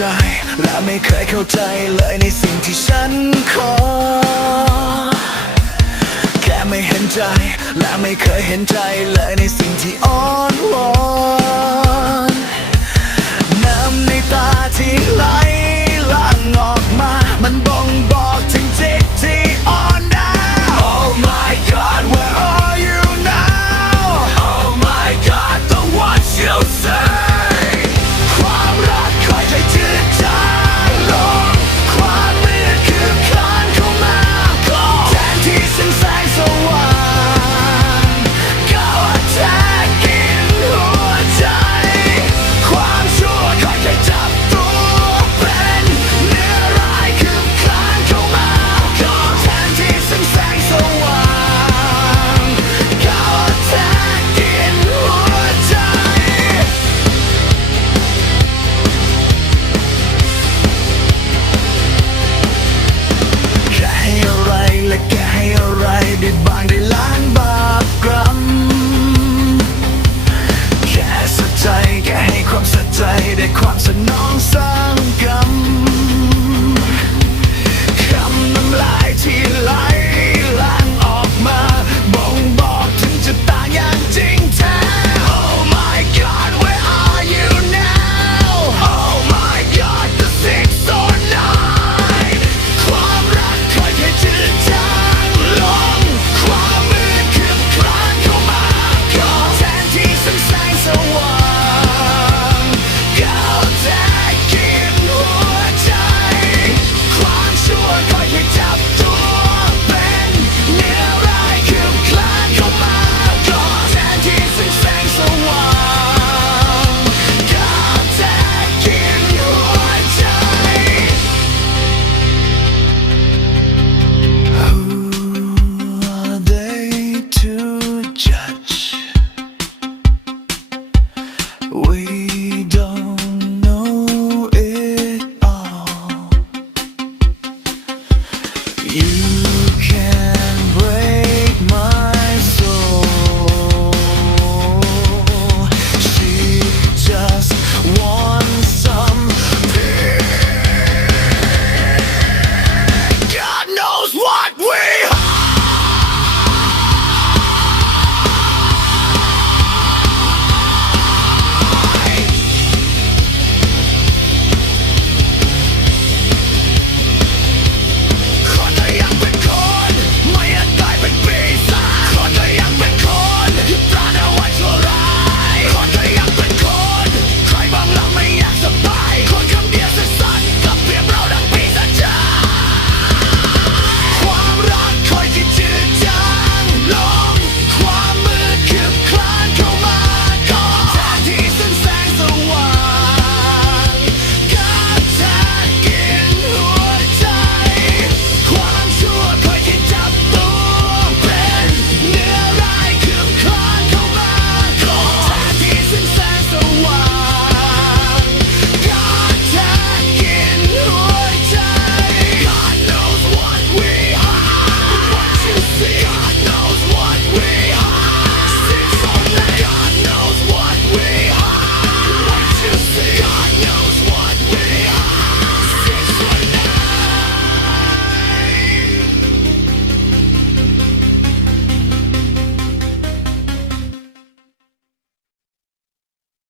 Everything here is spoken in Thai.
จ และไม่เคยเข้าใจเลยในสิ่งที่ฉันขอ แค่ไม่เห็นใจ และไม่เคยเห็นใจเลยในสิ่งที่อ้อนวอน